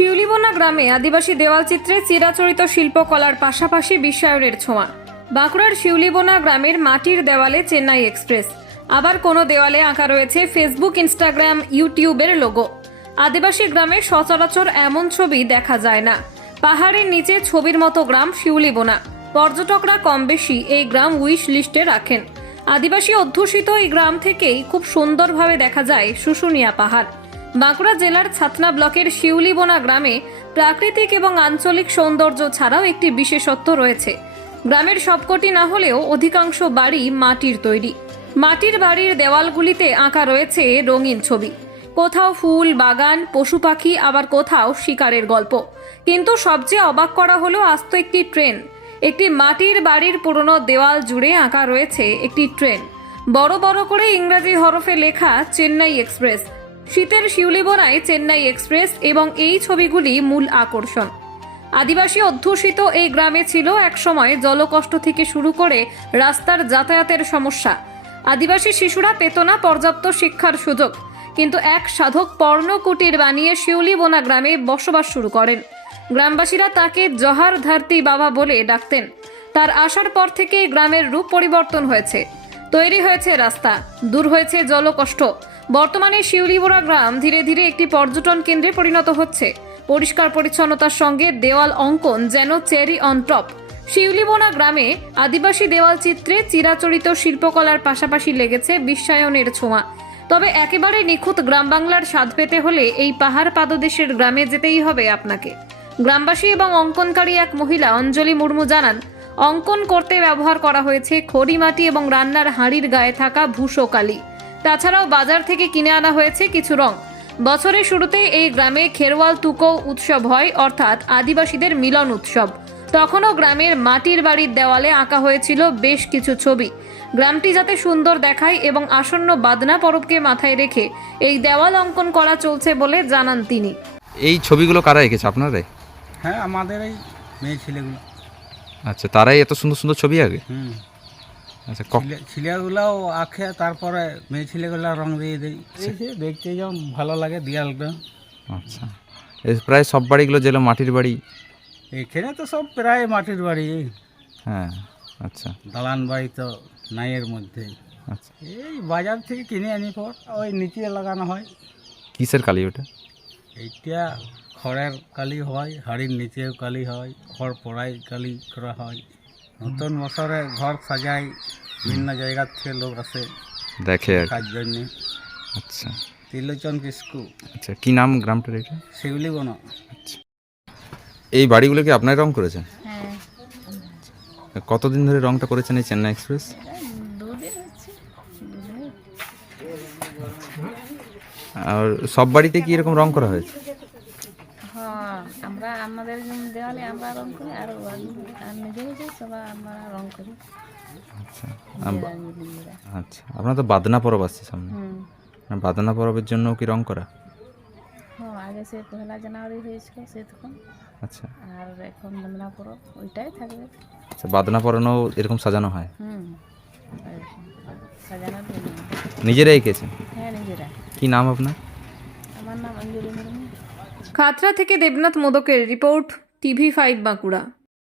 শিউলিবোনা গ্রামে আদিবাসী দেওয়ালচিত্রে চিরাচরিত শিল্পকলার পাশাপাশি বিশ্বায়নের ছোঁয়া। বাঁকুড়ার শিউলিবোনা গ্রামের মাটির দেওয়ালে চেন্নাই এক্সপ্রেস, আবার কোনো দেওয়ালে আঁকা রয়েছে ফেসবুক, ইনস্টাগ্রাম, ইউটিউবের লোগো। আদিবাসী গ্রামে সচরাচর এমন ছবি দেখা যায় না। পাহাড়ের নিচে ছবির মতো গ্রাম শিউলিবোনা। পর্যটকরা কম বেশি এই গ্রাম উইশ লিস্টে রাখেন। আদিবাসী অধ্যুষিত এই গ্রাম থেকেই খুব সুন্দরভাবে দেখা যায় শুশুনিয়া পাহাড়। বাঁকুড়া জেলার ছাতনা ব্লকের শিউলিবোনা গ্রামে প্রাকৃতিক এবং আঞ্চলিক সৌন্দর্য ছাড়াও একটি বিশেষত্ব রয়েছে। গ্রামের সবকটি না হলেও অধিকাংশ বাড়ি মাটির তৈরি। মাটির বাড়ির দেওয়ালগুলিতে আঁকা রয়েছে রঙিন ছবি। কোথাও ফুল, বাগান, পশু পাখি, আবার কোথাও শিকারের গল্প। কিন্তু সবচেয়ে অবাক করা হলো আস্ত একটি ট্রেন। একটি মাটির বাড়ির পুরনো দেওয়াল জুড়ে আঁকা রয়েছে একটি ট্রেন। বড় বড় করে ইংরেজি হরফে লেখা চেন্নাই এক্সপ্রেস। শীতের শিউলিবোনায় চেন্নাই এক্সপ্রেস এবং এই ছবিগুলি মূল আকর্ষণ। আদিবাসী অধ্যুষিত এই গ্রামে ছিল একসময় জলকষ্ট থেকে শুরু করে রাস্তার যাতায়াতের সমস্যা। আদিবাসী শিশুরা পেত না পর্যাপ্ত শিক্ষার সুযোগ। কিন্তু এক সাধক পর্ণকুটির বানিয়ে শিউলিবোনা গ্রামে বসবাস শুরু করেন। গ্রামবাসীরা তাকে জহার ধরতি বাবা বলে ডাকতেন। তার আসার পর থেকে গ্রামের রূপ পরিবর্তন হয়েছে। তৈরি হয়েছে রাস্তা, দূর হয়েছে জলকষ্ট। বর্তমানে শিউলিবোনা গ্রাম ধীরে ধীরে একটি পর্যটন কেন্দ্রে পরিণত হচ্ছে। পরিষ্কার পরিচ্ছন্নতার সঙ্গে দেওয়াল অঙ্কন যেন চেরি অন টপ। শিউলিবোনা গ্রামে আদিবাসী দেওয়াল চিত্রে চিরাচরিত শিল্পকলার পাশাপাশি লেগেছে বিশ্বায়নের ছোঁয়া। তবে একেবারে নিখুঁত গ্রাম বাংলার স্বাদ পেতে হলে এই পাহাড় পাদদেশের গ্রামে যেতেই হবে আপনাকে। গ্রামবাসী এবং অঙ্কনকারী এক মহিলা অঞ্জলি মুর্মু জানান, অঙ্কন করতে ব্যবহার করা হয়েছে খড়ি মাটি এবং রান্নার হাঁড়ির গায়ে থাকা ভূষো কালি। তাছাড়াও বাজার থেকে কিনে আনা হয়েছে কিছু রং। বছরের শুরুতে এই গ্রামে খেরওয়াল তুকো উৎসব হয়, অর্থাৎ আদিবাসীদের মিলন উৎসব। তখনও গ্রামের মাটির বাড়ির দেওয়ালে আঁকা হয়েছিল বেশ কিছু ছবি। গ্রামটি যাতে সুন্দর দেখায় এবং আসন্ন বাদনা পরবকে মাথায় রেখে এই দেওয়াল অঙ্কন করা চলছে বলে জানান তিনি। এই ছবিগুলো কারা এঁকেছে, আপনারাই? হ্যাঁ, আমাদের এই মেয়ে ছেলেগুলো। আচ্ছা, তারাই এত সুন্দর সুন্দর ছবি আঁকে? আচ্ছা, ছেলেগুলাও আঁকে, তারপরে মেয়ে ছেলেগুলা রং দিয়ে দেয়। দেখতে যেমন ভালো লাগে দেয়ালটা। আচ্ছা, প্রায় সব বাড়িগুলো যেগুলো মাটির বাড়ি, এখানে তো সব প্রায় মাটির বাড়ি। হ্যাঁ। আচ্ছা, দালান বাড়ি তো নাই এর মধ্যে। আচ্ছা, এই বাজার থেকে কিনে আনি পর ওই নিচে লাগানো হয়। কিসের কালি ওটা? এইটা খড়ের কালি হয়, হাড়ির নিচেও কালি হয়, খড় পোড়াই কালি করা হয়। নতুন বছরে ঘর সাজাই, বিভিন্ন জায়গার থেকে লোক আসে দেখে আর কাজ জন্য। আচ্ছা, ত্রিলোচন কিস্কু। আচ্ছা, কি নাম গ্রামটার এটা? শিউলিবোনা। আচ্ছা, এই বাড়িগুলো কি আপনার রং করেছেন? হ্যাঁ, কতদিন ধরে রংটা করেছেন এই চেন্নাই এক্সপ্রেস? দুদিন হচ্ছে। আর সব বাড়িতে কি এরকম রং করা হয়েছে? হ্যাঁ, আমরা আমাদের দেওয়ালে আমরা রং করি, আর নিজে নিজে সবাই আমরা রং করি। আচ্ছা, নিজেরা। আচ্ছা, আপনার তো বাদনা পরব আসছে সামনে। হুম। বাদনা পরবের জন্য কি রং করা? হ্যাঁ, আগে সে 1 জানুয়ারি হয়েছিল সে তখন, আচ্ছা, আর এখন বন্দনা পরব ওইটাই থাকবে। আচ্ছা, বাদনা পরানো এরকম সাজানো হয়? হুম, এরকম সাজানোর জন্য। নিজেরাই এঁকেছেন? হ্যাঁ, নিজেরা। কি নাম আপনার? আমার নাম অঞ্জলি মুর্মু। খাতড়া থেকে দেবনাথ মোদকের রিপোর্ট, TV5 বাঁকুড়া।